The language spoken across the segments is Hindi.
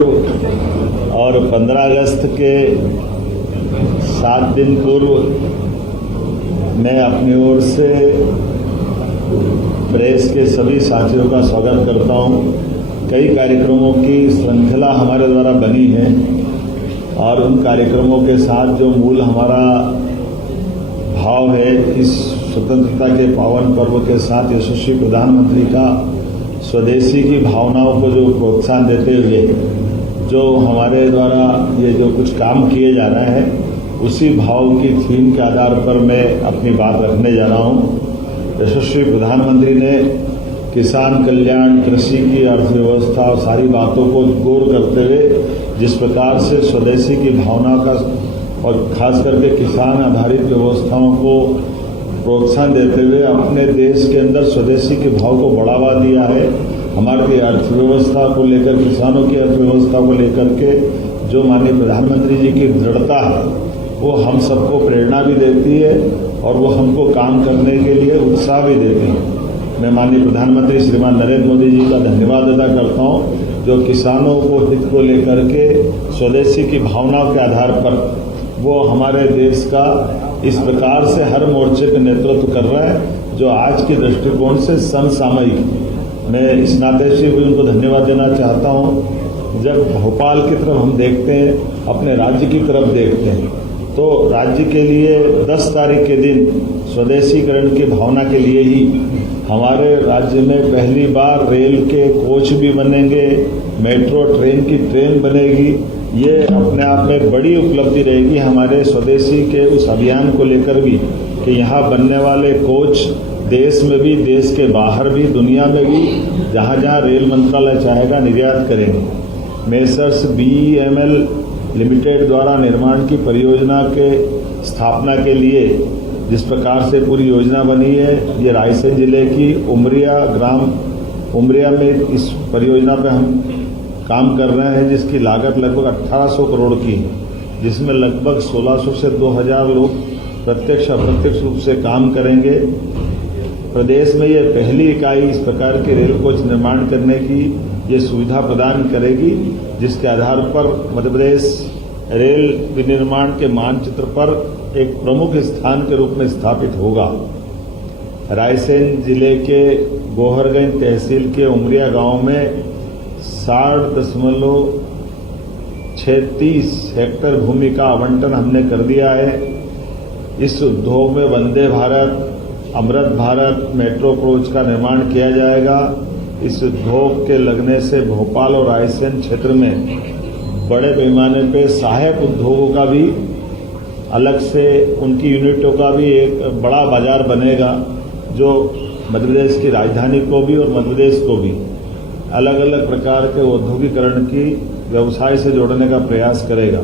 और 15 अगस्त के 7 दिन पूर्व मैं अपनी ओर से प्रेस के सभी साथियों का स्वागत करता हूं। कई कार्यक्रमों की श्रृंखला हमारे द्वारा बनी है और उन कार्यक्रमों के साथ जो मूल हमारा भाव है, इस स्वतंत्रता के पावन पर्व के साथ यशस्वी प्रधानमंत्री का स्वदेशी की भावनाओं को जो प्रोत्साहन देते हुए जो हमारे द्वारा ये जो कुछ काम किए जा रहे हैं, उसी भाव की थीम के आधार पर मैं अपनी बात रखने जा रहा हूँ। यशस्वी प्रधानमंत्री ने किसान कल्याण, कृषि की अर्थव्यवस्था और सारी बातों को गौर करते हुए जिस प्रकार से स्वदेशी की भावना का और खास करके किसान आधारित व्यवस्थाओं को प्रोत्साहन देते हुए अपने देश के अंदर स्वदेशी के भाव को बढ़ावा दिया है। हमारी अर्थव्यवस्था को लेकर, किसानों की अर्थव्यवस्था को लेकर के जो माननीय प्रधानमंत्री जी की दृढ़ता है, वो हम सबको प्रेरणा भी देती है और वो हमको काम करने के लिए उत्साह भी देती है। मैं माननीय प्रधानमंत्री श्रीमान नरेंद्र मोदी जी का धन्यवाद अदा करता हूँ, जो किसानों को हित को लेकर के स्वदेशी की भावनाओं के आधार पर वो हमारे देश का इस प्रकार से हर मोर्चे पे नेतृत्व कर रहा है, जो आज के दृष्टिकोण से समसामयिक। मैं इस नाते से भी उनको धन्यवाद देना चाहता हूं। जब भोपाल की तरफ हम देखते हैं, अपने राज्य की तरफ देखते हैं, तो राज्य के लिए 10 तारीख के दिन स्वदेशीकरण की भावना के लिए ही हमारे राज्य में पहली बार रेल के कोच भी बनेंगे, मेट्रो ट्रेन की ट्रेन बनेगी। ये अपने आप में एक बड़ी उपलब्धि रहेगी हमारे स्वदेशी के उस अभियान को लेकर भी, कि यहाँ बनने वाले कोच देश में भी, देश के बाहर भी, दुनिया में भी जहाँ जहाँ रेल मंत्रालय चाहेगा निर्यात करेंगे। मेसर्स BEML लिमिटेड द्वारा निर्माण की परियोजना के स्थापना के लिए जिस प्रकार से पूरी योजना बनी है, ये रायसेन जिले की उमरिया में इस परियोजना पे हम काम कर रहे हैं, जिसकी लागत लगभग 1800 करोड़ की है, जिसमें लगभग 1600 से 2000 लोग प्रत्यक्ष अप्रत्यक्ष रूप से काम करेंगे। प्रदेश में ये पहली इकाई इस प्रकार के रेल कोच निर्माण करने की ये सुविधा प्रदान करेगी, जिसके आधार पर मध्य प्रदेश रेल विनिर्माण के मानचित्र पर एक प्रमुख स्थान के रूप में स्थापित होगा। रायसेन जिले के गोहरगंज तहसील के उमरिया गांव में 60.36 हेक्टेयर भूमि का आवंटन हमने कर दिया है। इस उद्योग में वंदे भारत, अमृत भारत मेट्रो कोच का निर्माण किया जाएगा। इस उद्योग के लगने से भोपाल और रायसेन क्षेत्र में बड़े पैमाने पे सहायक उद्योगों का भी अलग से, उनकी यूनिटों का भी एक बड़ा बाजार बनेगा, जो मध्य प्रदेश की राजधानी को भी और मध्य प्रदेश को भी अलग अलग प्रकार के औद्योगिकरण की व्यवसाय से जोड़ने का प्रयास करेगा।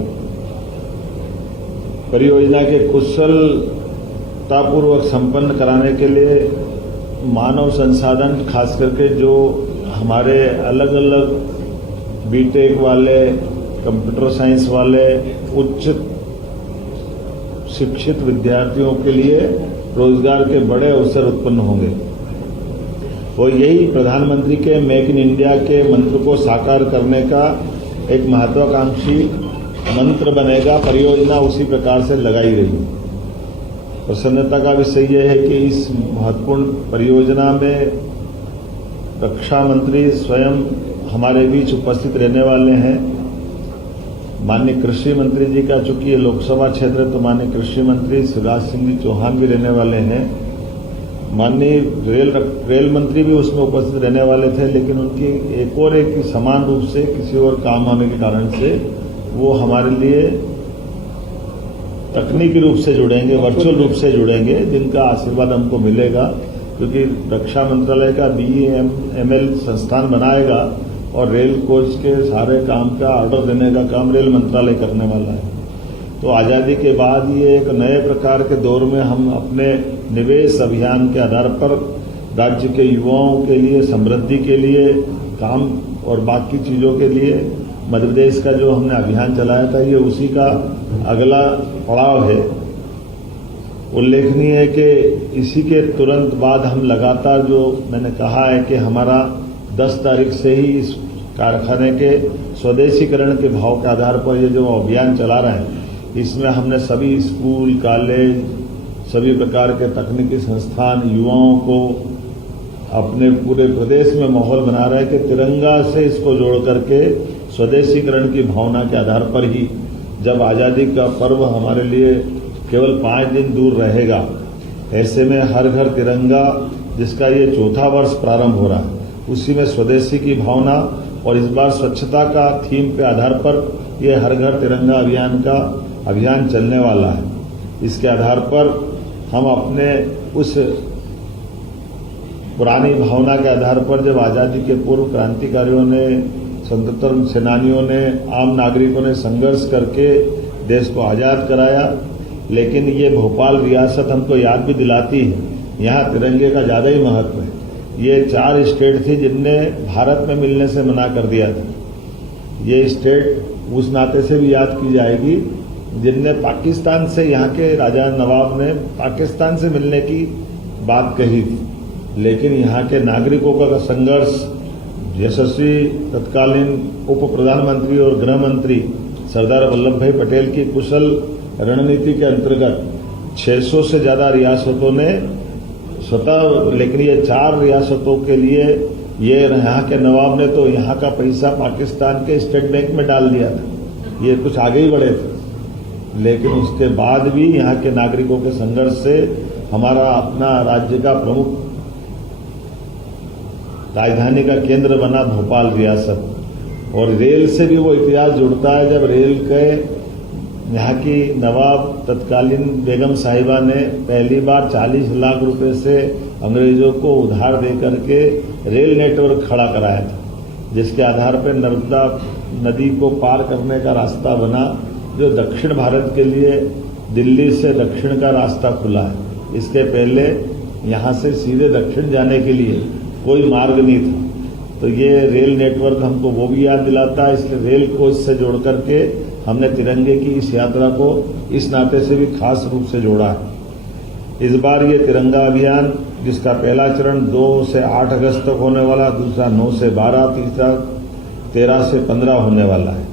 परियोजना के कुशलतापूर्वक संपन्न कराने के लिए मानव संसाधन, खास करके जो हमारे अलग अलग बीटेक वाले, कंप्यूटर साइंस वाले उच्च शिक्षित विद्यार्थियों के लिए रोजगार के बड़े अवसर उत्पन्न होंगे। वो यही प्रधानमंत्री के मेक इन इंडिया के मंत्र को साकार करने का एक महत्वाकांक्षी मंत्र बनेगा। परियोजना उसी प्रकार से लगाई गई। प्रसन्नता का विषय यह है कि इस महत्वपूर्ण परियोजना में रक्षा मंत्री स्वयं हमारे बीच उपस्थित रहने वाले हैं। माननीय कृषि मंत्री जी का, चूंकि ये लोकसभा क्षेत्र है, तो माननीय कृषि मंत्री शिवराज सिंह जी चौहान भी रहने वाले हैं। माननीय रेल मंत्री भी उसमें उपस्थित रहने वाले थे, लेकिन उनकी एक समान रूप से किसी और काम आने के कारण से वो हमारे लिए तकनीकी रूप से जुड़ेंगे, वर्चुअल रूप से जुड़ेंगे, जिनका आशीर्वाद हमको मिलेगा, क्योंकि रक्षा मंत्रालय का BEML संस्थान बनाएगा और रेल कोच के सारे काम का ऑर्डर देने का काम रेल मंत्रालय करने वाला है। तो आज़ादी के बाद ये एक नए प्रकार के दौर में हम अपने निवेश अभियान के आधार पर राज्य के युवाओं के लिए, समृद्धि के लिए काम और बाकी चीज़ों के लिए मध्य प्रदेश का जो हमने अभियान चलाया था, ये उसी का अगला पड़ाव है। उल्लेखनीय है कि इसी के तुरंत बाद हम लगातार, जो मैंने कहा है कि हमारा 10 तारीख से ही इस कारखाने के स्वदेशीकरण के भाव के आधार पर ये जो अभियान चला रहे हैं, इसमें हमने सभी स्कूल, कॉलेज, सभी प्रकार के तकनीकी संस्थान, युवाओं को अपने पूरे प्रदेश में माहौल बना रहे हैं कि तिरंगा से इसको जोड़ करके स्वदेशीकरण की भावना के आधार पर ही जब आज़ादी का पर्व हमारे लिए केवल 5 दिन दूर रहेगा, ऐसे में हर घर तिरंगा जिसका ये 4था वर्ष प्रारंभ हो रहा है, उसी में स्वदेशी की भावना और इस बार स्वच्छता का थीम के आधार पर ये हर घर तिरंगा अभियान का अभियान चलने वाला है। इसके आधार पर हम अपने उस पुरानी भावना के आधार पर जब आज़ादी के पूर्व क्रांतिकारियों ने, स्वतंत्रता सेनानियों ने, आम नागरिकों ने संघर्ष करके देश को आज़ाद कराया, लेकिन ये भोपाल रियासत हमको याद भी दिलाती है, यहाँ तिरंगे का ज़्यादा ही महत्व है। ये 4 स्टेट थी जिनने भारत में मिलने से मना कर दिया था। ये स्टेट उस नाते से भी याद की जाएगी जिनने पाकिस्तान से, यहाँ के राजा नवाब ने पाकिस्तान से मिलने की बात कही थी, लेकिन यहाँ के नागरिकों का संघर्ष यशस्वी तत्कालीन उप प्रधानमंत्री और गृह मंत्री सरदार वल्लभ भाई पटेल की कुशल रणनीति के अंतर्गत 600 से ज्यादा रियासतों ने स्वतः, लेकिन ये 4 रियासतों के लिए ये यहाँ के नवाब ने तो यहाँ का पैसा पाकिस्तान के स्टेट बैंक में डाल दिया था, ये कुछ आगे ही बढ़े थे। लेकिन उसके बाद भी यहाँ के नागरिकों के संघर्ष से हमारा अपना राज्य का प्रमुख राजधानी का केंद्र बना भोपाल रियासत, और रेल से भी वो इतिहास जुड़ता है। जब रेल के यहाँ की नवाब तत्कालीन बेगम साहिबा ने पहली बार 40 लाख रुपए से अंग्रेजों को उधार दे करके रेल नेटवर्क खड़ा कराया था, जिसके आधार पर नर्मदा नदी को पार करने का रास्ता बना, जो दक्षिण भारत के लिए दिल्ली से दक्षिण का रास्ता खुला है। इसके पहले यहाँ से सीधे दक्षिण जाने के लिए कोई मार्ग नहीं था, तो ये रेल नेटवर्क हमको वो भी याद दिलाता है। इसलिए रेल को इससे जोड़ करके हमने तिरंगे की इस यात्रा को इस नाते से भी खास रूप से जोड़ा है। इस बार ये तिरंगा अभियान, जिसका पहला चरण 2 से 8 अगस्त तक होने वाला, दूसरा 9 से 12, तीसरा 13 से 15 होने वाला है।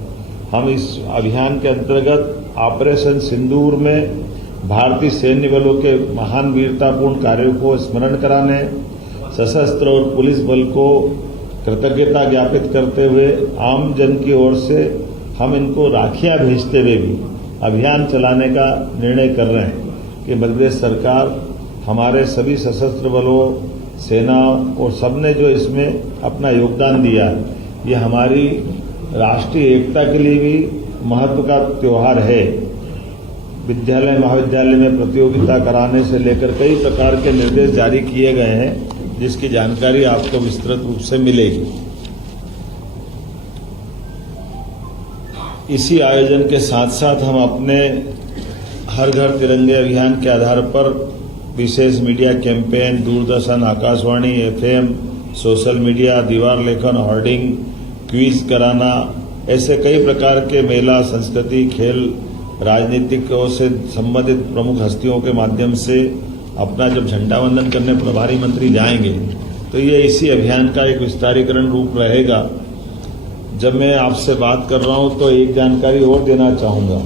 हम इस अभियान के अंतर्गत ऑपरेशन सिंदूर में भारतीय सैन्य बलों के महान वीरतापूर्ण कार्यों को स्मरण कराने, सशस्त्र और पुलिस बल को कृतज्ञता ज्ञापित करते हुए आम जन की ओर से हम इनको राखियां भेजते हुए भी अभियान चलाने का निर्णय कर रहे हैं कि मध्य प्रदेश सरकार, हमारे सभी सशस्त्र बलों, सेना और सबने जो इसमें अपना योगदान दिया है, ये हमारी राष्ट्रीय एकता के लिए भी महत्व का त्योहार है। विद्यालय महाविद्यालय में प्रतियोगिता कराने से लेकर कई प्रकार के निर्देश जारी किए गए हैं, जिसकी जानकारी आपको विस्तृत रूप से मिलेगी। इसी आयोजन के साथ साथ हम अपने हर घर तिरंगे अभियान के आधार पर विशेष media campaign, Doordarshan, Akashvani, FM, social media, दीवार लेखन, होर्डिंग, क्विज कराना, ऐसे कई प्रकार के मेला, संस्कृति, खेल, राजनीतिकों से संबंधित प्रमुख हस्तियों के माध्यम से अपना जब झंडा वंदन करने प्रभारी मंत्री जाएंगे, तो ये इसी अभियान का एक विस्तारीकरण रूप रहेगा। जब मैं आपसे बात कर रहा हूं तो एक जानकारी और देना चाहूंगा,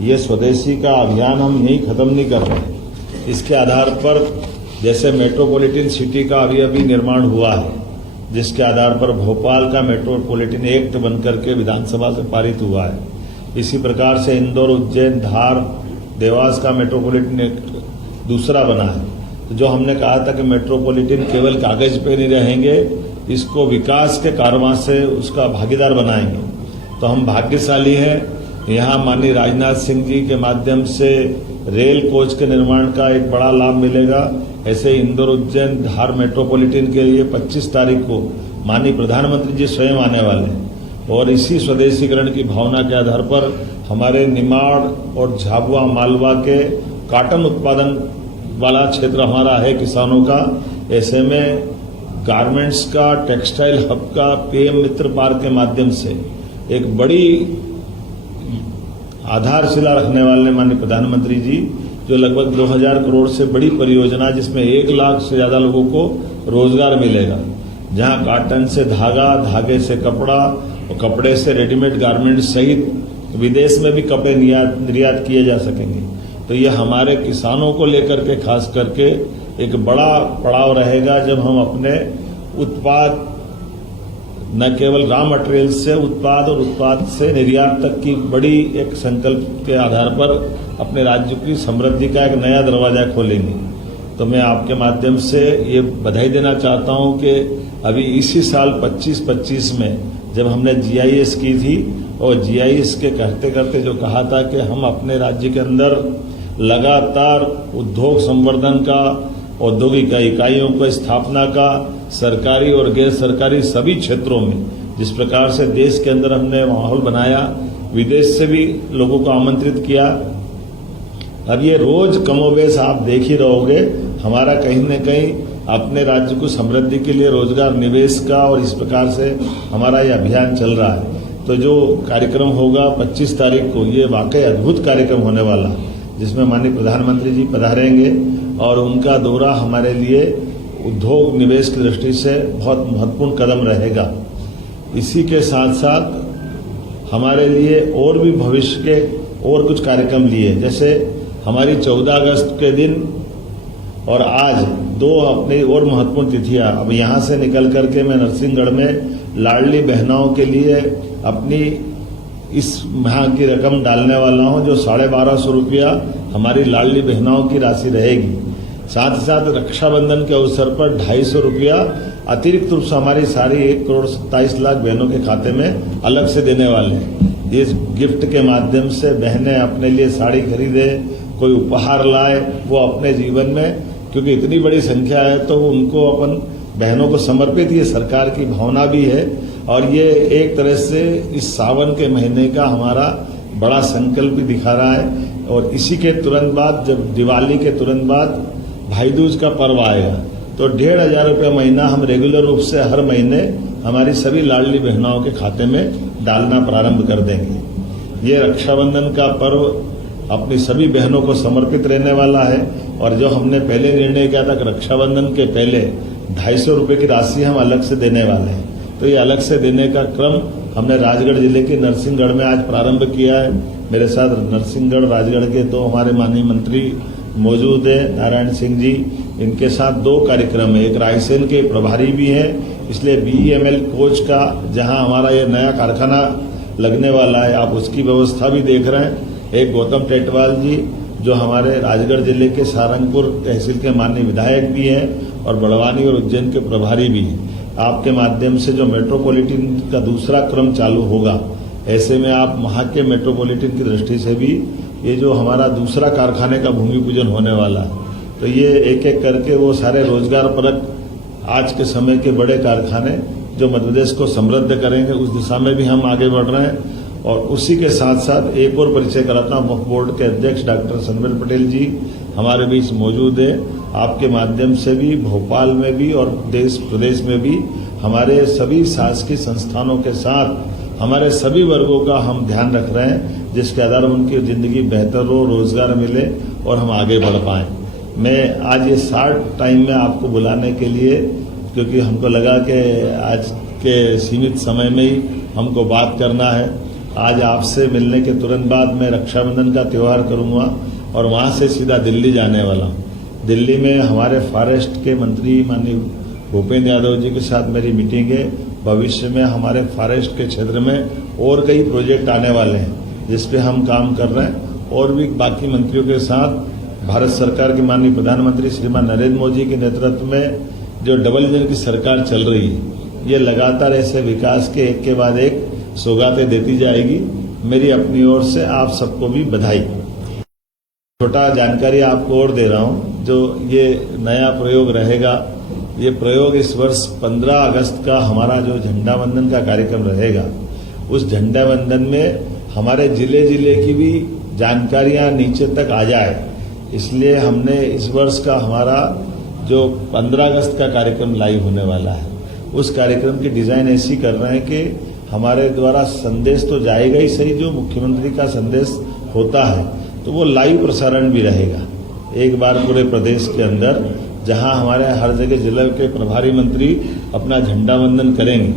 ये स्वदेशी का अभियान हम यहीं खत्म नहीं कर रहे हैं। इसके आधार पर जैसे मेट्रोपॉलिटन सिटी का अभी निर्माण हुआ है, जिसके आधार पर भोपाल का मेट्रोपॉलिटन एक्ट बनकर के विधानसभा से पारित हुआ है, इसी प्रकार से इंदौर, उज्जैन, धार, देवास का मेट्रोपॉलिटन एक्ट दूसरा बना है। तो जो हमने कहा था कि मेट्रोपॉलिटन केवल कागज पे नहीं रहेंगे, इसको विकास के कारवां से उसका भागीदार बनाएंगे। तो हम भाग्यशाली हैं, यहाँ माननीय राजनाथ सिंह जी के माध्यम से रेल कोच के निर्माण का एक बड़ा लाभ मिलेगा। ऐसे इंदौर, उज्जैन, धार मेट्रोपॉलिटन के लिए 25 तारीख को माननीय प्रधानमंत्री जी स्वयं आने वाले हैं, और इसी स्वदेशीकरण की भावना के आधार पर हमारे निमाड़ और झाबुआ, मालवा के कॉटन उत्पादन वाला क्षेत्र हमारा है किसानों का। ऐसे में गारमेंट्स का, टेक्सटाइल हब का PM मित्र पार्क के माध्यम से एक बड़ी आधारशिला रखने वाले माननीय प्रधानमंत्री जी, जो लगभग 2000 करोड़ से बड़ी परियोजना, जिसमें 1 लाख से ज्यादा लोगों को रोजगार मिलेगा। जहां कॉटन से धागा, धागे से कपड़ा और कपड़े से रेडीमेड गारमेंट सहित विदेश में भी कपड़े निर्यात किए जा सकेंगे। तो ये हमारे किसानों को लेकर के खास करके एक बड़ा पड़ाव रहेगा जब हम अपने उत्पाद न केवल रॉ मटेरियल से उत्पाद और उत्पाद से निर्यात तक की बड़ी एक संकल्प के आधार पर अपने राज्य की समृद्धि का एक नया दरवाजा खोलेंगे। तो मैं आपके माध्यम से ये बधाई देना चाहता हूं कि अभी इसी साल 25-25 में जब हमने जीआईएस की थी और जीआईएस के करते करते जो कहा था कि हम अपने राज्य के अंदर लगातार उद्योग संवर्धन का, औद्योगिक इकाइयों की स्थापना का, सरकारी और गैर सरकारी सभी क्षेत्रों में जिस प्रकार से देश के अंदर हमने माहौल बनाया, विदेश से भी लोगों को आमंत्रित किया। अब ये रोज कमोबेश आप देख ही रहोगे, हमारा कहीं न कहीं अपने राज्य को समृद्धि के लिए रोजगार निवेश का और इस प्रकार से हमारा ये अभियान चल रहा है। तो जो कार्यक्रम होगा 25 तारीख को, ये वाकई अद्भुत कार्यक्रम होने वाला, जिसमें माननीय प्रधानमंत्री जी पधारेंगे और उनका दौरा हमारे लिए उद्योग निवेश की दृष्टि से बहुत महत्वपूर्ण कदम रहेगा। इसी के साथ साथ हमारे लिए और भी भविष्य के और कुछ कार्यक्रम लिए, जैसे हमारी 14 अगस्त के दिन और आज 2 अपनी और महत्वपूर्ण तिथियां। अब यहां से निकल करके मैं नरसिंहगढ़ में लाडली बहनाओं के लिए अपनी इस माह की रकम डालने वाला हूं, जो 1250 रुपया हमारी लाडली बहनाओं की राशि रहेगी। साथ ही साथ रक्षाबंधन के अवसर पर 250 रुपया अतिरिक्त रूप से हमारी सारी 1,27,00,000 बहनों के खाते में अलग से देने वाले हैं। इस गिफ्ट के माध्यम से बहनें अपने लिए साड़ी खरीदे, कोई उपहार लाए, वो अपने जीवन में, क्योंकि इतनी बड़ी संख्या है तो उनको अपन बहनों को समर्पित, ये सरकार की भावना भी है। और ये एक तरह से इस सावन के महीने का हमारा बड़ा संकल्प भी दिखा रहा है। और इसी के तुरंत बाद, जब दिवाली के तुरंत बाद भाई दूज का पर्व आएगा, तो 1,500 रुपये महीना हम रेगुलर रूप से हर महीने हमारी सभी लाडली बहनाओं के खाते में डालना प्रारंभ कर देंगे। ये रक्षाबंधन का पर्व अपनी सभी बहनों को समर्पित रहने वाला है। और जो हमने पहले निर्णय किया था कि रक्षाबंधन के पहले 250 रुपये की राशि हम अलग से देने वाले हैं, तो ये अलग से देने का क्रम हमने राजगढ़ जिले के नरसिंहगढ़ में आज प्रारंभ किया है। मेरे साथ नरसिंहगढ़, राजगढ़ के 2 हमारे माननीय मंत्री मौजूद है, नारायण सिंह जी। इनके साथ 2 कार्यक्रम है, एक रायसेन के प्रभारी भी हैं, इसलिए BEML कोच का जहां हमारा ये नया कारखाना लगने वाला है, आप उसकी व्यवस्था भी देख रहे हैं। एक गौतम टेटवाल जी जो हमारे राजगढ़ जिले के सारंगपुर तहसील के माननीय विधायक भी हैं और बड़वानी और उज्जैन के प्रभारी भी हैं। आपके माध्यम से जो मेट्रोपॉलिटन का दूसरा क्रम चालू होगा, ऐसे में आप वहां के मेट्रोपॉलिटन की दृष्टि से भी ये जो हमारा दूसरा कारखाने का भूमि पूजन होने वाला है, तो ये एक एक करके वो सारे रोजगार परक आज के समय के बड़े कारखाने जो मध्य प्रदेश को समृद्ध करेंगे, उस दिशा में भी हम आगे बढ़ रहे हैं। और उसी के साथ साथ एक और परिचय कराता हूं, वक्फ बोर्ड के अध्यक्ष डॉक्टर सनवेल पटेल जी हमारे बीच मौजूद है। आपके माध्यम से भी भोपाल में भी और देश प्रदेश में भी हमारे सभी शासकीय संस्थानों के साथ हमारे सभी वर्गों का हम ध्यान रख रहे हैं, जिसके आधार पर उनकी जिंदगी बेहतर हो, रोजगार मिले और हम आगे बढ़ पाएं। मैं आज ये शार्ट टाइम में आपको बुलाने के लिए, क्योंकि हमको लगा कि आज के सीमित समय में ही हमको बात करना है। आज आपसे मिलने के तुरंत बाद मैं रक्षाबंधन का त्यौहार करूंगा और वहां से सीधा दिल्ली जाने वाला हूं। दिल्ली में हमारे फॉरेस्ट के मंत्री माननीय भूपेंद्र यादव जी के साथ मेरी मीटिंग है। भविष्य में हमारे फॉरेस्ट के क्षेत्र में और कई प्रोजेक्ट आने वाले हैं, जिस पे हम काम कर रहे हैं। और भी बाकी मंत्रियों के साथ भारत सरकार के माननीय प्रधानमंत्री श्रीमान नरेंद्र मोदी के नेतृत्व में जो डबल इंजन की सरकार चल रही है, ये लगातार ऐसे विकास के एक के बाद एक सौगातें देती जाएगी। मेरी अपनी ओर से आप सबको भी बधाई। छोटा जानकारी आपको और दे रहा हूं, जो ये नया प्रयोग रहेगा, ये प्रयोग इस वर्ष 15 अगस्त का हमारा जो झंडा वंदन का कार्यक्रम रहेगा, उस झंडा वंदन में हमारे जिले जिले की भी जानकारियां नीचे तक आ जाए, इसलिए हमने इस वर्ष का हमारा जो 15 अगस्त का कार्यक्रम लाइव होने वाला है, उस कार्यक्रम की डिजाइन ऐसी कर रहे हैं कि हमारे द्वारा संदेश तो जाएगा ही सही, जो मुख्यमंत्री का संदेश होता है तो वो लाइव प्रसारण भी रहेगा। एक बार पूरे प्रदेश के अंदर जहां हमारे हर जगह जिले के प्रभारी मंत्री अपना झंडा वंदन करेंगे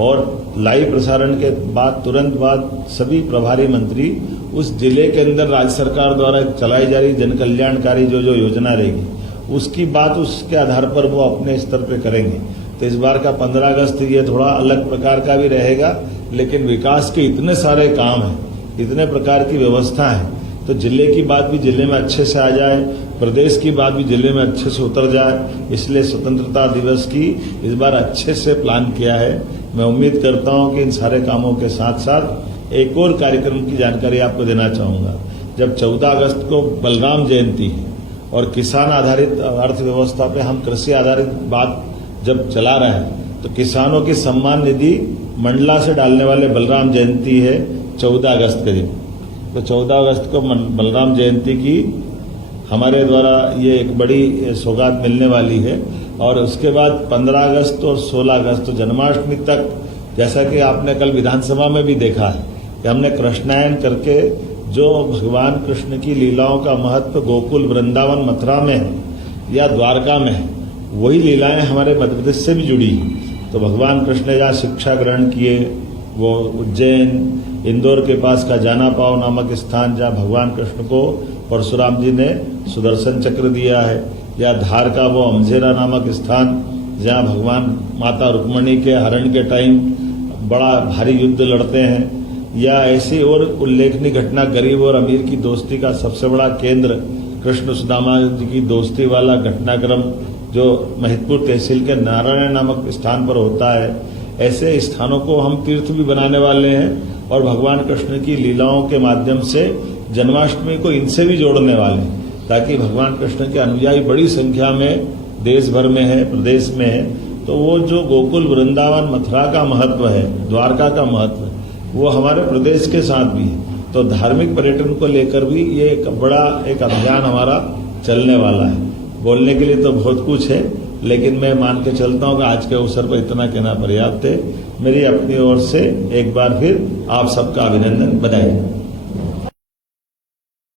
और लाइव प्रसारण के बाद तुरंत बाद सभी प्रभारी मंत्री उस जिले के अंदर राज्य सरकार द्वारा चलाई जा रही जन कल्याणकारी जो योजना रहेगी उसकी बात उसके आधार पर वो अपने स्तर पे करेंगे। तो इस बार का 15 अगस्त ये थोड़ा अलग प्रकार का भी रहेगा, लेकिन विकास के इतने सारे काम हैं, इतने प्रकार की व्यवस्था है, तो जिले की बात भी जिले में अच्छे से आ जाए, प्रदेश की बात भी जिले में अच्छे से उतर जाए, इसलिए स्वतंत्रता दिवस की इस बार अच्छे से प्लान किया है। मैं उम्मीद करता हूं कि इन सारे कामों के साथ साथ एक और कार्यक्रम की जानकारी आपको देना चाहूंगा। जब 14 अगस्त को बलराम जयंती है और किसान आधारित अर्थव्यवस्था पे हम कृषि आधारित बात जब चला रहे हैं, तो किसानों की सम्मान निधि मंडला से डालने वाले बलराम जयंती है 14 अगस्त के दिन। तो 14 अगस्त को बलराम जयंती की हमारे द्वारा ये एक बड़ी सौगात मिलने वाली है। और उसके बाद 15 अगस्त और 16 अगस्त तो जन्माष्टमी तक, जैसा कि आपने कल विधानसभा में भी देखा है कि हमने कृष्णायन करके जो भगवान कृष्ण की लीलाओं का महत्व गोकुल, वृंदावन, मथुरा में है या द्वारका में है, वही लीलाएं हमारे मध्य प्रदेश से भी जुड़ी हैं। तो भगवान कृष्ण ने जहाँ शिक्षा ग्रहण किए, वो उज्जैन, इंदौर के पास का जाना पाव नामक स्थान जहाँ भगवान कृष्ण को परशुराम जी ने सुदर्शन चक्र दिया है, या धार का वो अमझेरा नामक स्थान जहाँ भगवान माता रुक्मणी के हरण के टाइम बड़ा भारी युद्ध लड़ते हैं, या ऐसी और उल्लेखनीय घटना गरीब और अमीर की दोस्ती का सबसे बड़ा केंद्र कृष्ण सुदामा जी की दोस्ती वाला घटनाक्रम जो महिदपुर तहसील के नारायण नामक स्थान पर होता है। ऐसे स्थानों को हम तीर्थ भी बनाने वाले हैं और भगवान कृष्ण की लीलाओं के माध्यम से जन्माष्टमी को इनसे भी जोड़ने वाले हैं, ताकि भगवान कृष्ण के अनुयायी बड़ी संख्या में देश भर में है, प्रदेश में है। तो वो जो गोकुल, वृंदावन, मथुरा का महत्व है, द्वारका का महत्व है, वो हमारे प्रदेश के साथ भी है। तो धार्मिक पर्यटन को लेकर भी ये एक बड़ा एक अभियान हमारा चलने वाला है। बोलने के लिए तो बहुत कुछ है, लेकिन मैं मान के चलता हूँ कि आज के अवसर पर इतना कहना पर्याप्त है। मेरी अपनी ओर से एक बार फिर आप सबका अभिनंदन, बधाई।